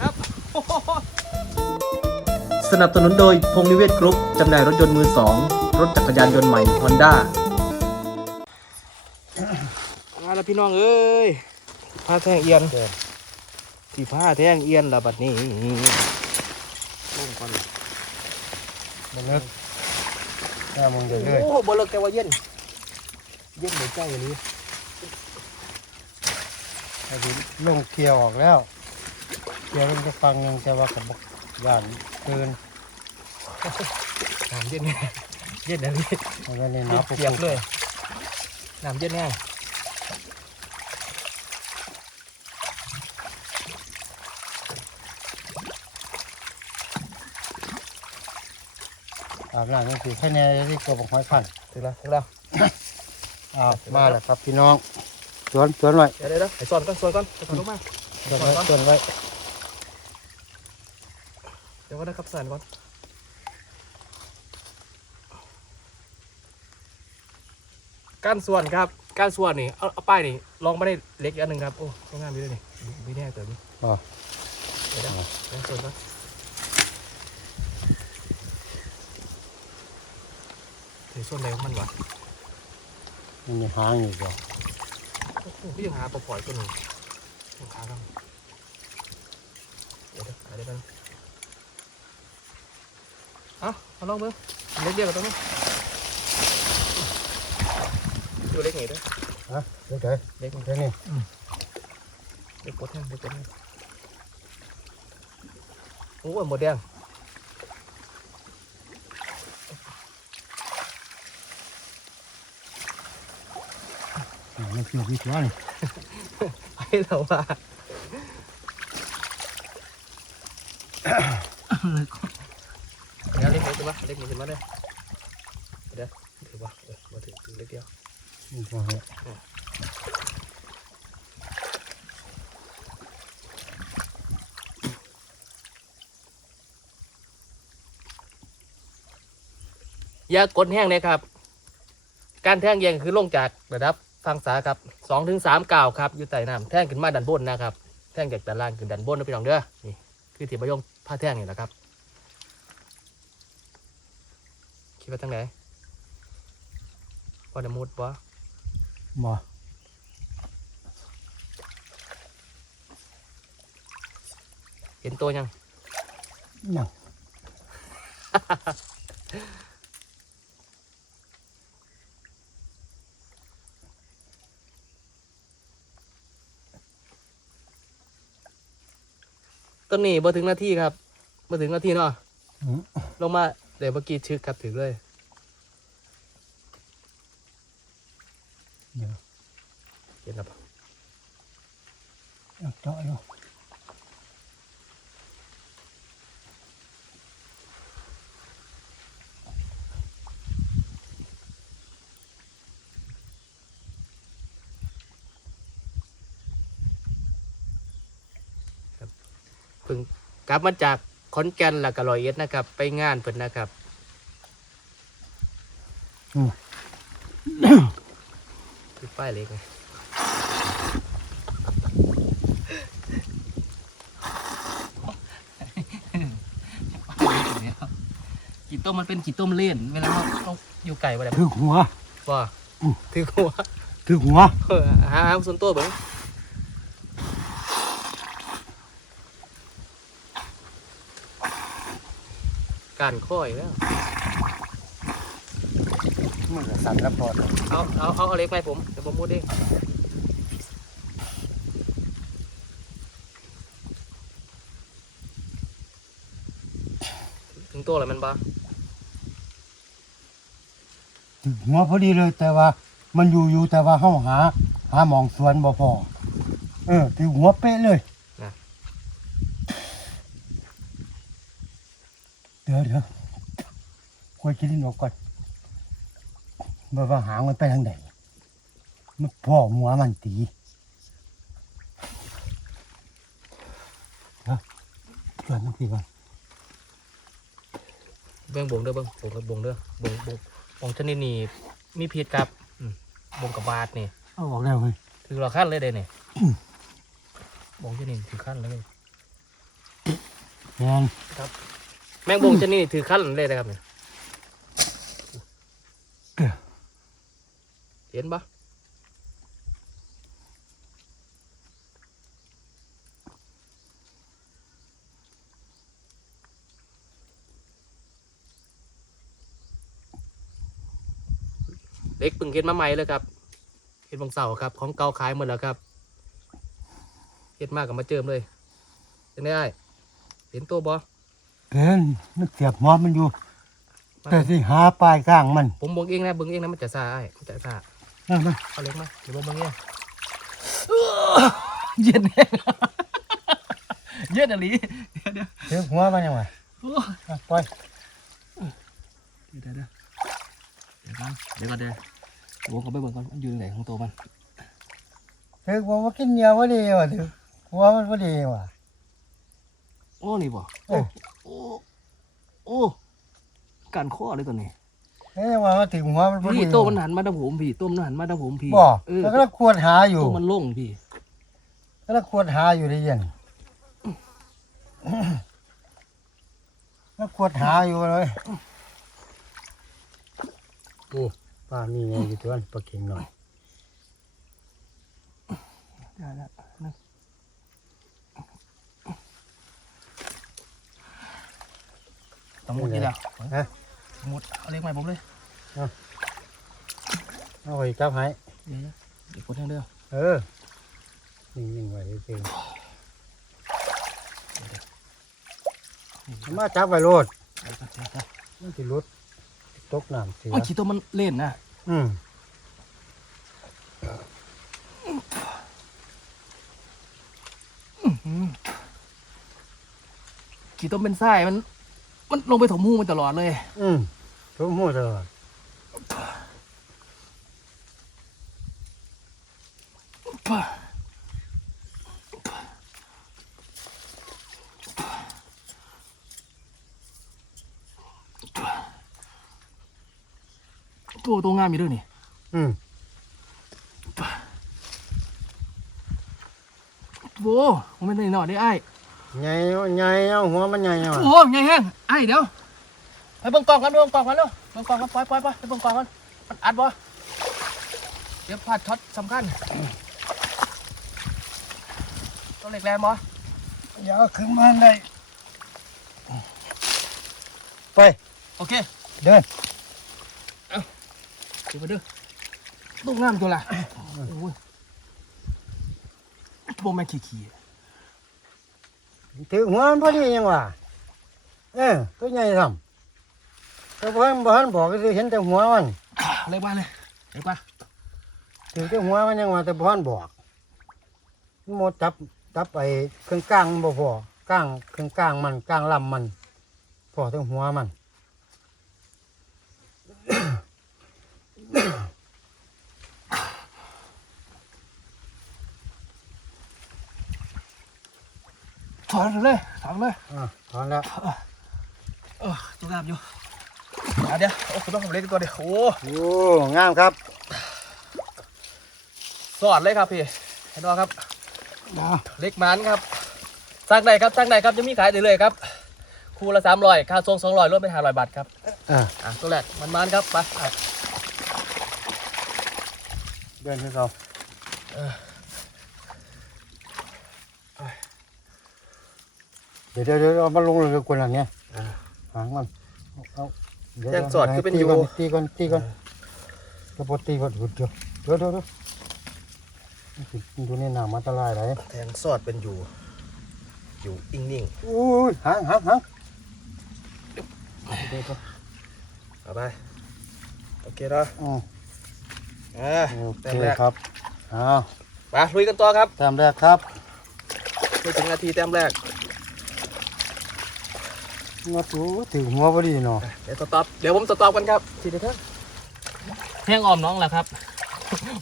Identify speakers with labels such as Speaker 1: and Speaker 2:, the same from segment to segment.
Speaker 1: ครับโอ้โห
Speaker 2: สนับสนุนโดยพงนิเวศกรุ๊ปจำหน่ายรถยนต์มือสองรถจักรยานยนต์ใหม่ฮอนด้า
Speaker 1: มาแล้วพี่น้องเอ้ยผ้าแท่งเอียนสีผ้าแท่งเอียนละบัดนี้ลงก่อน
Speaker 3: มันเลิกถ้ามึงจะเลย
Speaker 1: โอ้โหบเลิกแต่ว่าเย็น เย็นเหมือนใจอย่างนี้
Speaker 3: ไอ้ที่ลงเคียวออกแล้วเคียวมันจะฟังยังจะว่ากับบอกย่านเกิน
Speaker 1: น้ำเย็นแน่เย็นนะพี่
Speaker 3: มันก็ใน
Speaker 1: เปีย
Speaker 3: น้ำ
Speaker 1: ก
Speaker 3: ปุก
Speaker 1: เปียกเลยน้ำเย็นแน่
Speaker 3: อาบน้ำนี่คือแค่แน่ที่กบของหอยพัน
Speaker 1: ถึงแล้วถึงแล้ว
Speaker 3: อ้าวมาแล้วครับพี่น้องสวนสวนไว้
Speaker 1: เดี๋ยวเดี๋ยวเดี๋ยวไอ้ส่วนก่อนส่วนก่อนส่วนลงมา
Speaker 3: สวนไว้สวนไว้
Speaker 1: เดี๋ยวก็ได้ครับส่วนก่อนก้านส่วนครับก้านส่วนนี่เอาเอาป้ายนี่ลองมาได้เล็กอีกอันหนึ่งครับโอ้สวยงามดีเลยนี่ไม่แน่เติมนี่
Speaker 3: อ๋อ
Speaker 1: เดี๋ยวเดี๋ยวเดี๋ยวส่วนก่อนถือส่วนไหนของมันวะ
Speaker 3: มันมีหางอยู่จ้ะ
Speaker 1: โอ้โหพี่ยังหาปลาปล่อยตัวหนึ่งยังขาครับเดี๋ยวเดี๋ยวหาได้กันเอาเอาลองเบิ้งเล็กเดียวกับตัวนี้นตัวเล็กไงเด้อ
Speaker 3: ฮะเดี๋ยวเดี๋ยว
Speaker 1: เล็กไง
Speaker 3: เดี๋ยวนี่
Speaker 1: เล็กปวดแห้งเล็กปวดแห้งโอ้ยหมดแดง
Speaker 3: มันเกี่ยวกับตัวนี่
Speaker 1: ให้เราว่าเดี๋ยวเล็กไหนขึ้นมาเล็กไหนขึ้นมาเด้อเดี๋ยวถือว่าเออมาถือถือเล็กเดียว
Speaker 3: นี่พอแล้ว
Speaker 1: อย่ากดแห้งเลยครับ การแท่งแยงคือลงจากระดับ ฟังษาครับสองถึงสามก่าวครับอยู่ใต้น้ำแท่งขึ้นมาดันบนนะครับแท่งจากด้านล่างขึ้นดันบนนะพี่น้องเด้อนี่คือที่ประโยงผ้าแท่งนี่แหละครับคิดว่าทั้งไหนว่าจะมุดวะ
Speaker 3: บ่
Speaker 1: เห็นตัวยัง
Speaker 3: ยัง
Speaker 1: ต้นนี้บ่ถึงนาทีครับบ่ถึงนาทีเนาะ
Speaker 3: อืม
Speaker 1: ลงมาเดี๋ยวเมื่อกี้ชึกครับถึงเลย
Speaker 3: เดี๋ยว
Speaker 1: เห็นครับ
Speaker 3: เอาเจาะอยู่
Speaker 1: เพิ่งกลับมาจากขอนแก่นแล้วก็ร้อยเอ็ดนะครับ ไปงานเพิ่นนะครับคือป้ายเล็กไงขีต้มมันเป็นขีต้มเล่นเวลาเราเราอยู่ไก่บ่ได้
Speaker 3: ถือหัว
Speaker 1: ว่า
Speaker 3: อืม
Speaker 1: ถือหัว
Speaker 3: ถือหัว
Speaker 1: เออหาหาส่วนตัวเบิ่ง การค่อยแล้ว
Speaker 3: มันจะสั่นแล้วพอด
Speaker 1: เอาเอาเอาเอาเล็กไปผมเดี๋ยวผมมุดเองถึงตัวแล้วมันบ้า
Speaker 3: ถือหัวพอดีเลยแต่ว่า มันอยู่อยู่แต่ว่าเฮาหา หาหมองสวนบ่พอ เออถือหัวเป๊ะเลยเดี๋ยวเดี๋ยว คุยกินนกก่อนบ่ว่าหางมันไปทางไหนมันพ่อหัวมันตีฮะเกิดมันตีก่อน
Speaker 1: เบื้องบงเด้อเบื้องบงเด้อบงเด้อบงบงบงชนิดนี้มีพิษครับอืมบงกับบาดนี่
Speaker 3: เอาออกแล้วเฮ้ย
Speaker 1: ถือเราขั้นเลยเด้เนี่ยบงชนิดถือขั้นเลย
Speaker 3: แม่น
Speaker 1: แมงบงชนิดถือขั้นเลยนะครับเนี่ย เห็นปะเล็กปึงเห็นมาใหม่เลยครับเห็นบางเสาครับ ของเก่าขายหมดแล้วครับเห็นมากกับมาเจิมเลยเป็นไงอ้เห็นตัวบอ
Speaker 3: เห็นมันเสียบหัวมันอยู่ แต่สิหาปลายข้างมัน
Speaker 1: ผมบงเองนะบิ่งเองนะมันจะซาไอ้ายมันจะซา
Speaker 3: นั่นมัน
Speaker 1: เอาเล็กมาเดี๋ยวเบิ่งเบิ่งเองเย็นแน่เย็นอะไรเดี๋ยวเดี๋ยว
Speaker 3: เสียบหัวมันยังไง
Speaker 1: โอ้
Speaker 3: อะปล่อย
Speaker 1: เดี๋ยวเดี๋ยวเดี๋ยวก่อนเดี๋ยวก่อนเดี๋ยวโอ้เขาไปเบิ่งก่อนมันอยู่ตรงไหนของตัวมัน
Speaker 3: เสียบหัวมันกินเหนียวพอดีว่ะเสียบหัวมันพอดีว่ะ
Speaker 1: โอ้นี่บ่
Speaker 3: เออ
Speaker 1: โอ้โอ้การข้อเลยตัวนี้
Speaker 3: เฮ้ยว่ามันถึงหัวมันพอดี
Speaker 1: พี่โตมันหันมาทางผมพี่ต้มมันหันมาทางผมพี่
Speaker 3: บ่
Speaker 1: เออ
Speaker 3: แล้วก็ควรหาอยู่
Speaker 1: ต้มมันลงพี่
Speaker 3: แล้วควรหาอยู่ได้ยังแล้วควรหาอยู่เลยโอ้ป้ามีไงอยู่ตัวนั้นปลาเข็งหน่อย
Speaker 1: ได้แล้วนะต้องมุดนี่แล้ว
Speaker 3: ฮะ
Speaker 1: มุดเอาเล็กใหม่ผมเลย
Speaker 3: เอาไว้จับให้
Speaker 1: เดี๋ยวนะเดี๋ยวกดทางเดียว
Speaker 3: เออนิ่งๆไว้เฉยๆมาจับไว้โลด
Speaker 1: เดี๋ยวก่อนเดี๋ยวก่อน
Speaker 3: มันสิหลุดตกน้ำเสีย
Speaker 1: โอ้ยขี้ตัวมันเล่นนะ
Speaker 3: อืม
Speaker 1: ขี้ตัวเป็นไส้มัน มันลงไปถมหูมันตลอดเลย
Speaker 3: อืม ทุกหัวเถอะ
Speaker 1: ตัวตัวงามมีด้วยนี่
Speaker 3: อืม
Speaker 1: โว้ผมไม่ ได้นอนได้ไอ้าย
Speaker 3: ใหญ่ใหญ่เอาหัวมันใหญ่เอา
Speaker 1: โอ้ยไงแห้งไอ้ายเดี๋ยวไปเบิ่งกล่องกันไปเบิ่งกล่องกันเร็วเบิ่งกล่องกันปล่อยปล่อยปล่อยไปเบิ่งกล่องกันมันอัดบ่เดี๋ยวพลาดช็อตสำคัญตัวเหล็กแรงบ่
Speaker 3: อย่าเอาขึ้นมาได้ไป
Speaker 1: โอเค
Speaker 3: เดิน
Speaker 1: เดี๋ยวไปดูลูกงามตัวละโอ้ยตัวแม่งขี้ขี้
Speaker 3: ถือหัวมันพอดียังวะเออตัวใหญ่ทำ แต่เพิ่นบ่ทันบอกก็สิเห็นแต่หัวมัน
Speaker 1: เล็กมาเลยเล็กมา
Speaker 3: ถือแต่หัวมันยังว่าแต่บ่ทันบอกมันหมดจับจับไอ้เครื่องกลางมันบ่พอกลางเครื่องกลางมันกลางลำมัน พอแต่หัวมัน
Speaker 1: ถอนเลยถอนเลย
Speaker 3: อะถอนแล้ว
Speaker 1: เออตัวงามอยู่ เดี๋ยวเดี๋ยวโอ้คุณต้องผมเล็กตัวเดียวโอ้
Speaker 3: โอ้งามครับ
Speaker 1: สอดเลยครับพี่เห็นไหมครับเล็กมันครับสั่งได้ครับสั่งได้ครับจะมีขายเรื่อยๆครับคู่ละสามร้อยค่าส่งสองร้อยรวมเป็นห้าร้อยบาทครับ
Speaker 3: อะ
Speaker 1: อะตัวแรกมันมันๆครับไปอะ
Speaker 3: เดินให้เขาเดี๋ยวเดี๋ยวเดี๋ยวเอามาลงเลยกวนอันเนี้ยหางมันเอา เดี๋ยว
Speaker 1: ยังสอดคือเป็นอยู่
Speaker 3: ตีก่อนตีก่อนกระโปตีก่อนเดี๋ยวเดี๋ยวเดี๋ยวเดี๋ยวเดี๋ยวมันสิดูนี่น้ำมันอันตรายเลย
Speaker 1: แทงสอดเป็นอยู่ อยู่อิงนิ่ง
Speaker 3: อุ้ยหางหางหาง
Speaker 1: เอาไปโอเคเนาะ
Speaker 3: อืม
Speaker 1: อ่า
Speaker 3: โอเค
Speaker 1: แต้มแรก
Speaker 3: ครับอ้าว
Speaker 1: ไปลุยกันต่อครับ
Speaker 3: แต้มแรกครับ
Speaker 1: ไม่ถึงนาทีแต้มแรก
Speaker 3: มาถูถึงหัวพอดีเนาะ
Speaker 1: เดี๋ยวสต็อปเดี๋ยวผมสต็อปกันครับทีเดียวเถอะแห้งออมน้องแหละครับ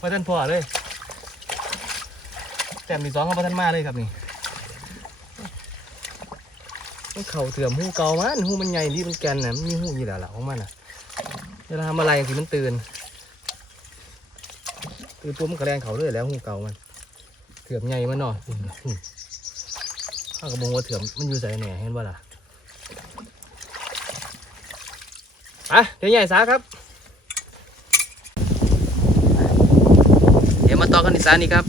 Speaker 1: มาท่านพ่อเลยแต้มที่สองเขามาท่านมาเลยครับนี่มันเข่าเสื่อมหูเก่ามันหูมันใหญ่ดีมันแกนน่ะมันมีหูอยู่แล้วล่ะของมันน่ะเวลาทำอะไรสิมันตื่นคือตัวมันกระแรงเขาเลยแหล้วหูเก่ามันเถื่อมใหญ่มันเนาะอืมอืมข้าวกระบงว่าเถื่อมมันอยู่ใส่แหน่เห็นบ่ล่ะ อะเดี๋ยวใหญ่สาครับ เดี๋ยวมาต่อกันอีกสานี่ครับ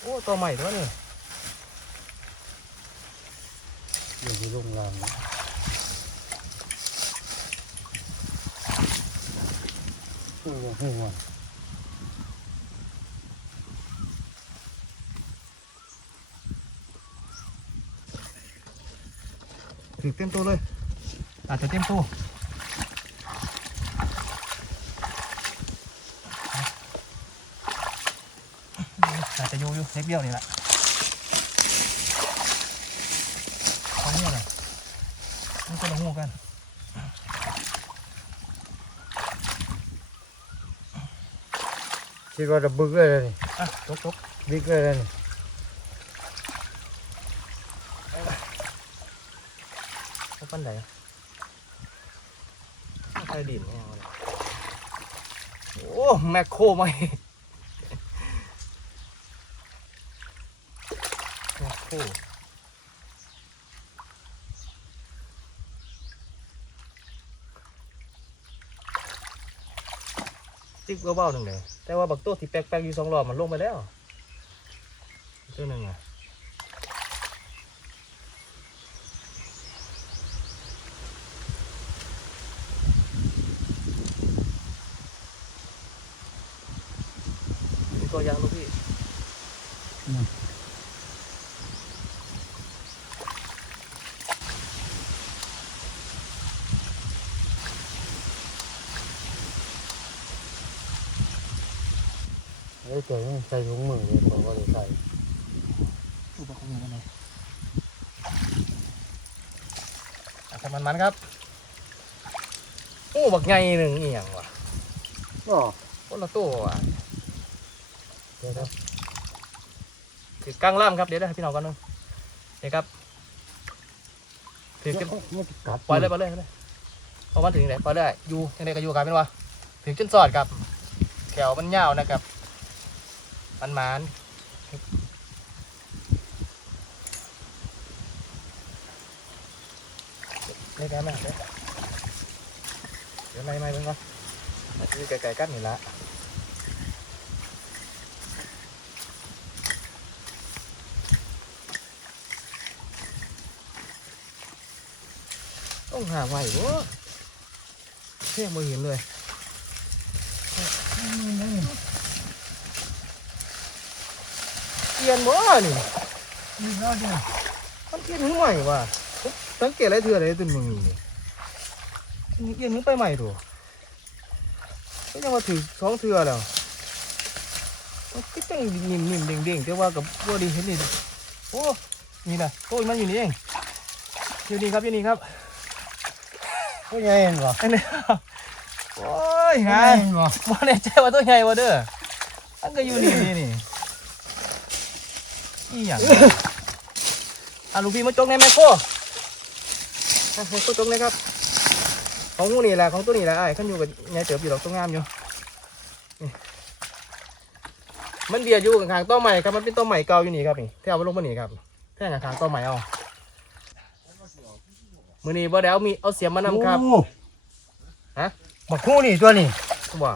Speaker 1: โอ้ตัวใหม่ตัวนี้
Speaker 3: อยู่ที่โรงงานหัวหั
Speaker 1: ถือเต็มตัวเลยอาจจะเต็มตัวอาจจะอยู่อยู่เล็กเดียวนี่แหละเอาเนี่ยหน่อยมันคนละหูกัน
Speaker 3: คิดว่าจะบึกเลยนี่
Speaker 1: อะตกตก
Speaker 3: บิ๊กเลยนี่
Speaker 1: ปันไหนใครดินเนี่ยโอ้ แมคโครไหมแมคโครจิ๊กเบาๆหนึ่งเลยแต่ว่าบักโต้ที่แป๊กๆอยู่สองรอบมันลงไปแล้วตัวหนึ่งอะ มีตัวยางลูกพี่
Speaker 3: ไอ้ตัวนี้ใส่ถุงมือเลยบอกว่าได้ใส่
Speaker 1: อุปกรณ์กันเลยทำมันมันๆครับโอ้บักไงหนึ่งอีหยังวะ
Speaker 3: ก็
Speaker 1: คนละตัวว่ะเดี๋ยวเดี๋ยวถือกลางล่ามครับเดี๋ยวได้พี่น้องกันนึงนี่ครับถือจน
Speaker 3: ไม่กัด
Speaker 1: ปล่อยเลยปล่อยเลยปล่อยเลยเพราะมันถึงไหนปล่อยเลยอยู่ยังไงก็อยู่กันเป็นวะถือจนสอดครับแขวมันยาวนะครับ มันมานเล่นกันไหมเดี๋ยวเดี๋ยวไล่ไม้เบิ่งก่อนนี่ไกลๆกันนี่ละต้องหาไว้วะเท่ยงไม่เห็นเลยเป ลี่ยนบ่นี่
Speaker 3: นี่ก็ได้
Speaker 1: มันเปลี่ยนหึงใหม่ว่ะผมสังเกตอะไรเถื่ออะไรตัวมึงนี่นี่เปลี่ยนหึงไปใหม่ตัวก็ยังมาถือสองเถื่อแล้วมันก็จังนิ่มๆเด้งๆแต่ว่ากับบัวดีเห็นนี่ดิโอ้นี่นะโอ้ยมันอยู่นี่เองอยู่นี่ครับอยู่นี่ครับ
Speaker 3: ก็ยังเห็นบ่
Speaker 1: อันนี้โอ้ย
Speaker 3: ไง
Speaker 1: หา
Speaker 3: เห็นบ่
Speaker 1: บ่แน่ใจว่าตัวใหญ่บ่เด้ออันก็อยู่นี่นี่นี่ นี่หยังอะลูกพี่มาจกในแมคโครอะให้ตัวจกเลยครับ ของหูนี่แหละของตัวนี้แหละไอ้ายขันอยู่กับยายเติบอยู่ดอกตัวงามอยู่นี่มันเบียดอยู่กับขางๆต้นใหม่ครับมันเป็นต้นใหม่เก่าอยู่นี่ครับนี่ที่เอามาลงมานี่ครับแท่งขางๆต้นใหม่เอามือนี้บ่ได้เอามีเอาเสียมมานำครับ
Speaker 3: โอ้
Speaker 1: ฮะ
Speaker 3: บักคู่นี่ตัวนี้
Speaker 1: บ่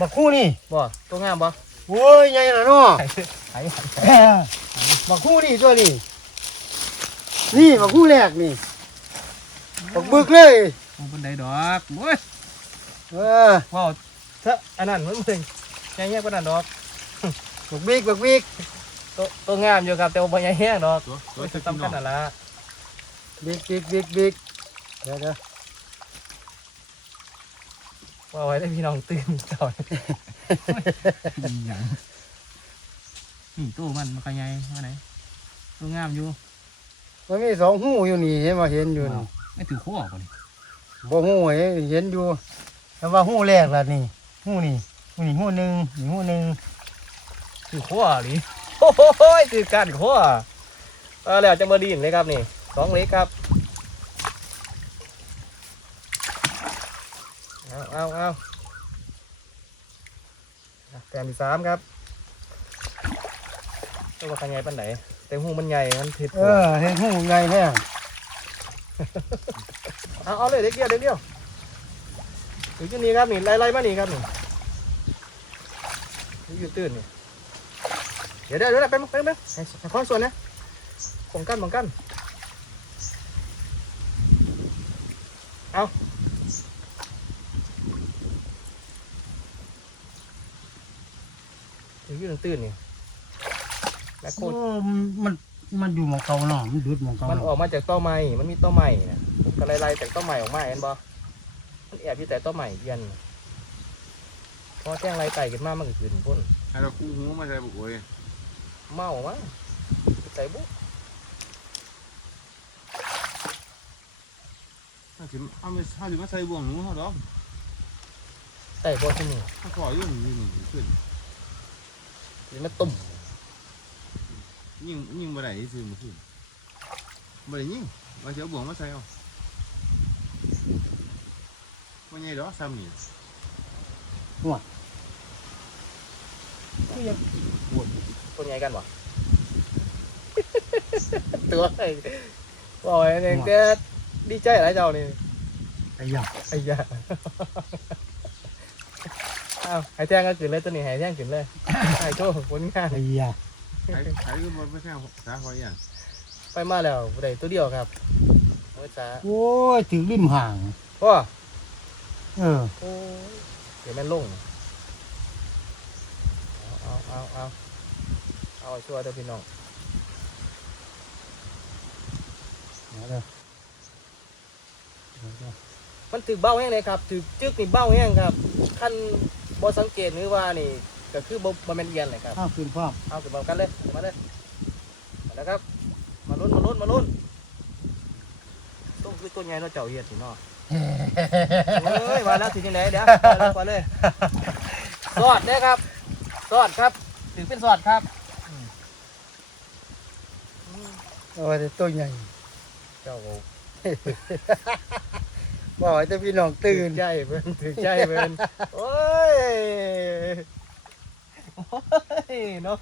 Speaker 3: บักคู่นี่
Speaker 1: บ่ตัวงามบ่
Speaker 3: โอ้ยใหญ่ละเนาะ
Speaker 1: ไอ้ไอ้
Speaker 3: แหม บักคู่นี่ตัวนี้ นี่บักคู่แรกนี่บักบึกเลย
Speaker 1: โอ้บันไดดอกโอ้ย
Speaker 3: เออ
Speaker 1: ว้าวถ้าอันนั้นมันมึงใหญ่แยกปานนั้นดอก
Speaker 3: บักบิ๊กบักบิ๊ก
Speaker 1: ตัวตัวงามอยู่ครับแต่ว่าบ่ใหญ่แยกดอกตัวสำคัญนั่นล่ะ
Speaker 3: บิ๊กบิ๊กบิ๊กบิ๊กเดี๋ยวเดี๋ยว
Speaker 1: ว่าไว้ได้พี่น้องตื่นก่อนอย่าง นี่ตู้มันมันก็ใหญ่ว่าไหนตัวงามอยู่
Speaker 3: มันมีสองหูอยู่นี่เห็นมาเห็นอยู่นี่
Speaker 1: ไม่ถือข้อป่ะนี่
Speaker 3: บ่หูเห็นเห็นอยู่แต่ว่าหูแรกล่ะนี่หูนี่หูนี่หูหนึ่งนี่หูหนึ่ง
Speaker 1: ถือข้อหรือโอ้โหถือการข้อเอาแล้วจะมาดีนเลยครับนี่สองเล็กครับเอาเอาเอาแต้มที่สามครับ ตัวว่าขยายปันไหนแต่หูมันใหญ่มันผิด
Speaker 3: เออเห็นหูไงแท้
Speaker 1: เอาเอาเลยเด็กเดียวเด็กเดียวอยู่ที่นี่ครับนี่ไล่ไล่มานี่ครับนี่นี่อยู่ตื่นนี่เดี๋ยวเดี๋ยวเดี๋ยวไปไปไปให้ให้ข้อส่วนนะป้องกันป้องกันเอาอยู่ที่ตื่นนี่ ม่โค
Speaker 3: โอ้
Speaker 1: ตร
Speaker 3: มันมันอยู่หมองเก่าเนาะมันดุดหมองเก่า
Speaker 1: มัน
Speaker 3: เนาะ
Speaker 1: ออกมาจากต้อไม้มันมีต้อไม้นะผมก็ไล่ๆจากต้อไม้ออกมาเห็นบ่มันแอบอยู่แต่ต้อไม้เอีย็นพอแจ้งไรไก่ขึ้นมามันก็ขึ้นพุ่น
Speaker 4: ให้เราคู่หูมาใส่บุกโอ้ย
Speaker 1: เมามั้งใส่บุ๊ก
Speaker 4: ถ้าสิเอาไม่ถ้าสิมาใส่บ่วงหนูเขาดอก
Speaker 1: ใส่บ่ที่นี่
Speaker 4: ถ้าขออยู่นี่นี่ขึ้น
Speaker 1: หรือมันตุ่ม
Speaker 4: ยิงยิงบ่ได้ซื้อมาขึ้นบ่ได้ยิงมาเสียบ่วงมาใส่เอาบ่ใหญ่ดอกซ้ำนี่
Speaker 1: คือยังปวดตัวใหญ่กันวะตัวไอ้บอกไอ้เนี่ยแกดีใจอะไรเจ้านี่
Speaker 3: ไอ้ยา
Speaker 1: ไอ้ยาอ้าวไอ้แท่งก็ขึ้นเลยตัวนี้ไอ้แท่งขึ้นเลยไอ้โชว์ผลงาน
Speaker 3: ไอ้ยา
Speaker 4: ไอ้ไอ้ก็บ่ไปแค่สาคอยอย่าง
Speaker 1: ไปมาแล้วได้ตัวเดียวครับโอ้ยจ้า
Speaker 3: โอ้ยถึงริมห่าง
Speaker 1: พ่อ
Speaker 3: เออ
Speaker 1: โอ้ยเดี๋ยวแม่นลงเอาเอาเอาเอาเอาช่วยเด้อพี่น้อง
Speaker 3: เดี๋ยวเดี๋ยวเดี๋ยวเดี๋ยว
Speaker 1: มันถือเบ้าแห้งเลยครับถือจึกนี่เบ้าแห้งครับขั้นบอสังเกตหรือว่านี่ ก็คือบ่บ่แม่นเอียนเลยครับ
Speaker 3: ข้าวขึ้นฟ้า
Speaker 1: เอาขึ้นมากันเลยมาเลยมาแล้วครับ มาลุ้นมาลุ้นมาลุ้นต้องคือตัวใหญ่เนาะเจ้าเหี้ยสิเนาะเฮ้ยมาแล้วถึงยังไงเดี๋ยวไปเลยไปเลยสอดเนี่ยครับสอดครับถึงเป็นสอดครับ
Speaker 3: โอ้ยแต่ตัวใหญ่
Speaker 1: เจ้า
Speaker 3: บอกให้แต่พี่น้องตื่น
Speaker 1: ใจเพิ่นถึงใจเพิ่นโอ้ยโอ้ ยเนาะ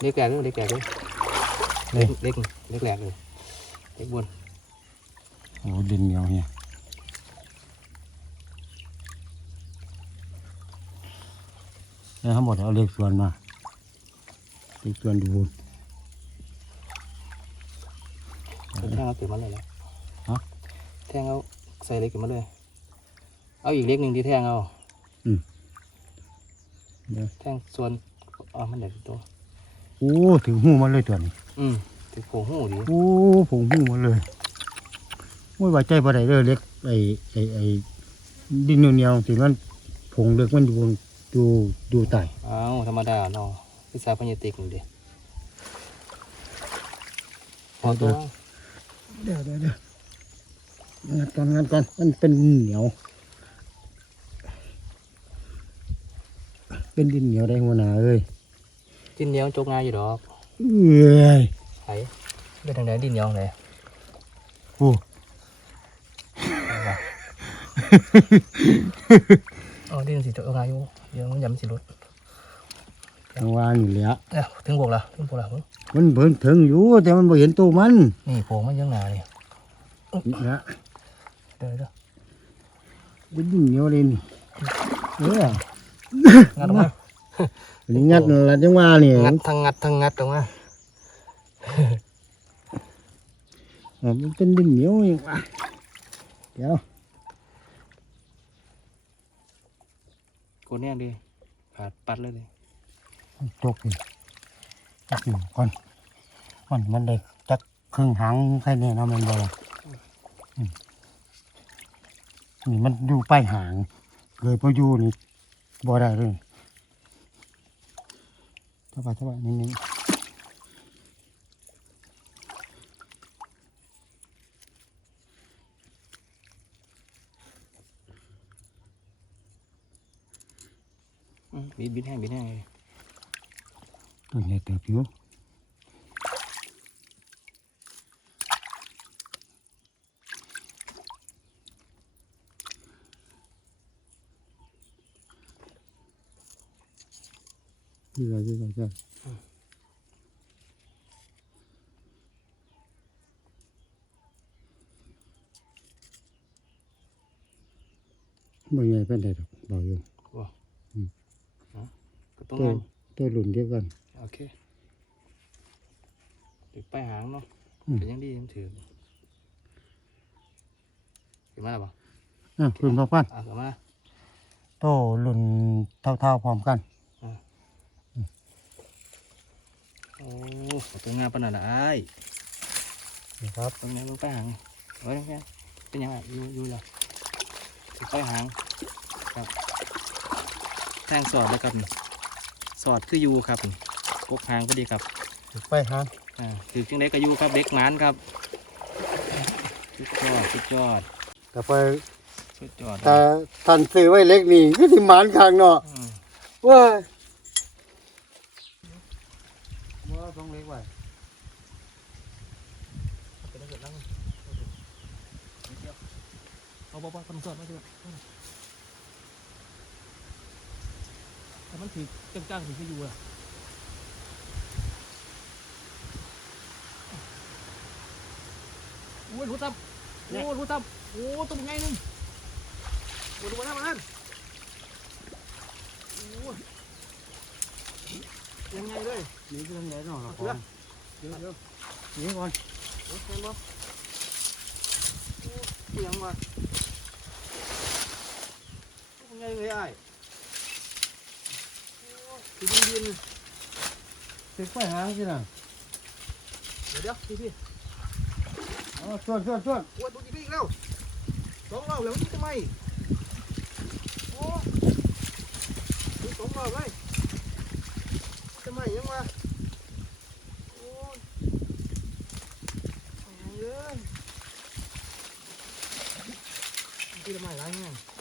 Speaker 1: เล็กแหลกเลยเล็กแหลกเลยเล็กเล็กเล็กแหลกเลยเล็กบน
Speaker 3: โอ้ดินเหนียวเฮียแล้วทั้งหมดเอาเลขส่วนมาเลขส่วนดู
Speaker 1: แท่งเอาเก็บมาเลยแล้ว
Speaker 3: ฮะ
Speaker 1: แท่งเอาใส่เล็กเก็บมาเลย เอาอีกเล็กหนึ่งที่แท่งเอา
Speaker 3: เดี๋ยว
Speaker 1: แท่งส่วนอ๋อมันเด็ดตัว
Speaker 3: โอ้ถึงหูมันเลยตัวนี้
Speaker 1: อืมถือโผงหูดี
Speaker 3: โอ้ผงหูมันเลยโอ้ยว่าใจบ่ได้เลยเล็กไอ้ไอ้ไอ้ดินเหนียวๆสิมันผงเล็กมันอยู่บนดูดูไต
Speaker 1: อ้าวธรรมดาเนาะพิซซ่าปัญญาติกนี่เดียวพอตัว
Speaker 3: เดี๋ยวเดี๋ยวเดี๋ยวงัดก่อนงัดก่อนมันเป็นเหนียว เป็นดินเหนียวได้หัวหน้าเอ้ย
Speaker 1: ดินเหนียวจกง่ายอยู่ดอก
Speaker 3: เอ้ย
Speaker 1: ไผเป็นทางไหนดินเหนียวไหน
Speaker 3: โอ้
Speaker 1: อ๋อดินสิจกง่ายอยู่เดี๋ยวมันยำสิรถ
Speaker 3: ทางวางอยู่แล้ว
Speaker 1: เนี่ยถึงบวกละถึงบวกละ
Speaker 3: มันเบิ่งถึงอยู่แต่มันบ่เห็นตัวมัน
Speaker 1: นี่โผงมันยังหนานี่
Speaker 3: นี่นะ
Speaker 1: เดี๋ยวเดี๋ยว
Speaker 3: เป็นดินเหนียวเลยนี่เออ
Speaker 1: งัดออกมา
Speaker 3: อันนี้งัดนั่นละจังว่านี่
Speaker 1: งัดทั้งงัดทั้งงัดออกมา
Speaker 3: อะมันเป็นดินเหนียวอย่างวะเดี๋ยว
Speaker 1: กดแน่ดิขาดปัดเลยเลย
Speaker 3: จกอยู่จกอยู่ก่อนมันมันได้จักครึ่งหางใครเนี่ยเนาะมันบ่ล่ะอืมนี่มันอยู่ปลายหางเลยพออยู่นี่ บ่ได้เลยเข้าไปเข้าไปนิ่ง
Speaker 1: อืมบิดบิดแห้งบิดแห้งเลย
Speaker 3: ๆตัวใหญ่เติบอยู่ นี่เลยนี่เลยจ้ะบ่ใหญ่เป็นไดดอกบอกอยู่
Speaker 1: ก็ต้อง
Speaker 3: ตัวตัวหลุนเดียวกัน
Speaker 1: โอเคติดไปหางเนาะเป็นยังดีมันถือขึ้นมาแล้วปะ
Speaker 3: อะคุณพ่อพัน
Speaker 1: อะขึ้นมา
Speaker 3: โตหลุนเท่าๆพร้อมกัน
Speaker 1: โอ้ตัวงานปานนันละไอ้าย
Speaker 3: นะครับ
Speaker 1: ตรงนี้มันไปหางเฮ้ยแค่เป็นยังไงอยู่อยู่เลยติดไปหางครับแทงสอดแล้วครับนี่สอดคืออยู่ครับนี่กกหางพอดีครับ
Speaker 3: ไปหา
Speaker 1: อ่าถือจังไดก็อยู่ครับเด็กหมานครับสุดยอดสุดยอด
Speaker 3: แต่ไป
Speaker 1: สุดยอด
Speaker 3: แต่ท่านซื้อไว้เล็กนี่ก็สิหมานข้างเนาะ
Speaker 1: อืม
Speaker 3: ว้ายว่าต้องเล็กไว้
Speaker 1: เอาบอกว่าคำสอนมาด้วยแต่มันถือจ้างๆถือคืออยู่อะโอ้ยรู้ตั้มโอ้รู้ตั้มโอ้ตัวมันไงนึงโอ้ดูมาหน้ามันโอ้ยยังไงเลย
Speaker 3: นี่คือไหนเนาะ
Speaker 1: เอาเสือ
Speaker 3: เดี๋ยวเดี๋ยวนี่ก่อน
Speaker 1: โอ้ยเห็นบ่โอ้เสียงว่ะตัวมันไงเลยไอ้ายโอ้ยคือดินดิน
Speaker 3: ติดไปหางสิน่ะ
Speaker 1: เดี๋ยวเดี๋ยวพี่พี่
Speaker 3: เอาส่วนชวนชวน
Speaker 1: โอ้ยดูดีพี่อีกแล้วสองรอบแล้วมันจะไหมโอ้ดูสองรอบเลยจะไหมยังวะโอ้ยเอาเลยที่จะไหมไรเงี้ย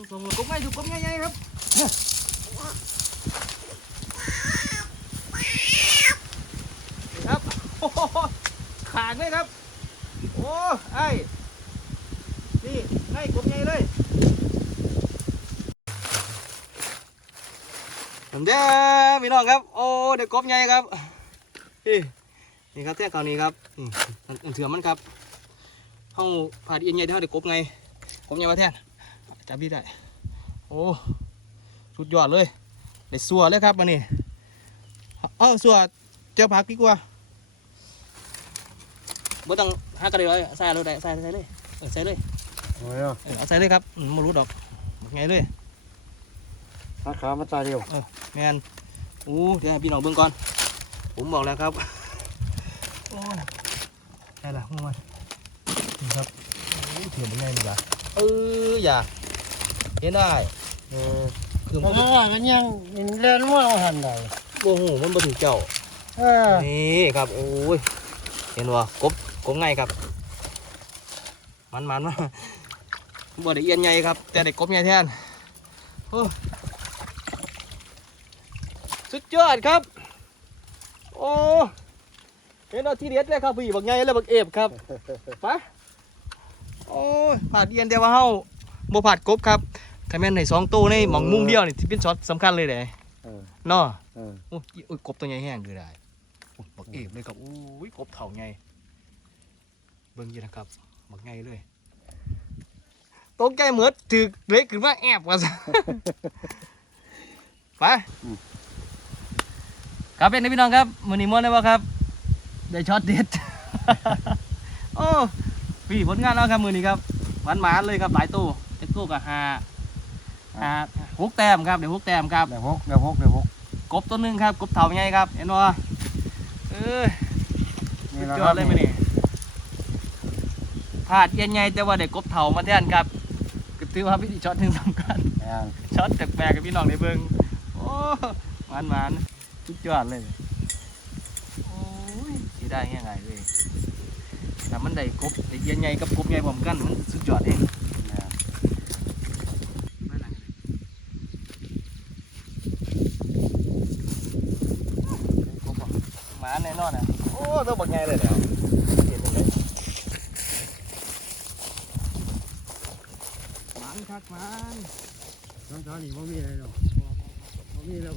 Speaker 1: ต้องส่งกบไงอยู่กบไงไงครับครับโอ้โหขาดเลยครับ โอ้ไอ้นี่ไงกบไงเลยผมเด้อพี่น้องครับ โอ้เด็กกบไงครับนี่ครับแท่ข่าวนี้ครับนี่อันเถื่อมันครับห้องผ่าดีเอียนใหญ่เท่าเด็กกบไงกบไงวะแท่ จับดีได้โอ้สุดยอดเลยได้สัวเลยครับมันนี่เอ้าสัวเจ้าผักดีกว่าบ่ต้องหากระเดียวใส่เลยได้ใส่ใส่เลยเออใส่เลย
Speaker 3: โอ้ยเอา
Speaker 1: เออเอาใส่เลยครับอืมบ่รู้ดอกไงเลย
Speaker 3: ขาขามาตาเดียว
Speaker 1: แมนโอ้เดี๋ยวให้พี่น้องเบิ่งก่อน ผมบอกแล้วครับโอ้ได้ละมึงมันนี่ครับโอ้เถื่อนยังไงนี่ล่ะเอออย่า เห็นได้เออคือ
Speaker 3: เพ
Speaker 1: มัน
Speaker 3: ราะว่ามันยังเล่นว่าหันใด
Speaker 1: โอ้โหมันบ่ถึงเจ้า
Speaker 3: เออ
Speaker 1: นี่ครับโอ้ยเห็นว่ากบกบไงครับ มันมันมาบ่ได้เอียนใหญ่ครับ แต่ได้กบใหญ่แทนโอ้สุดยอดครับ โอ้เห็นเอาที่เด็ดเลยครับพี่บักใหญ่และบักเอฟครับไปโอ้ยผาดเอียนแต่ว่าเฮาบ่ผาดกบครับ ถ้าแม่นในสองตัวในหม่องมุมเดียวนี่ที่เป็นช็อตสำคัญเลยเด้
Speaker 3: เออ
Speaker 1: เนาะ
Speaker 3: เออ
Speaker 1: โอ้ยโอ้ยกบตัวใหญ่แห้งคือได้โอ้ยบักเอกเลยครับโอ้ยกบเถ่าไงเบิ่งอยี่นะครับบักไงเลยตกใจเหมือดถือเล็กขึ้นมาแอบว่าซะ ไปครับเป็นไงพี่น้องครับมือนี้ม้วนได้ป่ะครับ ได้ช็อตเด็ด โอ้พี่ผลงานแล้วครับมือนี้ครับหวานหมาเลยครับหลายตู้เอ็กตู้กับหา หาหกแต้มครับเดี๋ยวหกแต้มครับ
Speaker 3: เดี๋ยวหกเดี๋ยวหกเดี๋ยวหก
Speaker 1: กบตัวหนึงครับกบเถาไงครับเห็นว่าเอ้ยสุดยอดเลยมั้นี่ผาดเย็นไงแต่ว่าเด็กกบเถามาแทนครับก็ถือว่าพิธีช็อตหนึ่งสำคัญ
Speaker 3: แม่น
Speaker 1: ช็อตแปลกๆกับพี่น้องในเบิงโอ้หวานหวานๆสุดยอดเลยโอ้ยสิได้ยังไงเลยแต่มันได้กบได้เย็นไงกับกบไงพร้อมกันมันสุดยอดเอง
Speaker 3: แม่น
Speaker 1: หมาแน่นอนอะโอ้ ตัวบักไงเลยเดี๋ยว
Speaker 3: มันคักมันน้องๆนี่บ่มีอะไรหรอกบ่มีแล้ว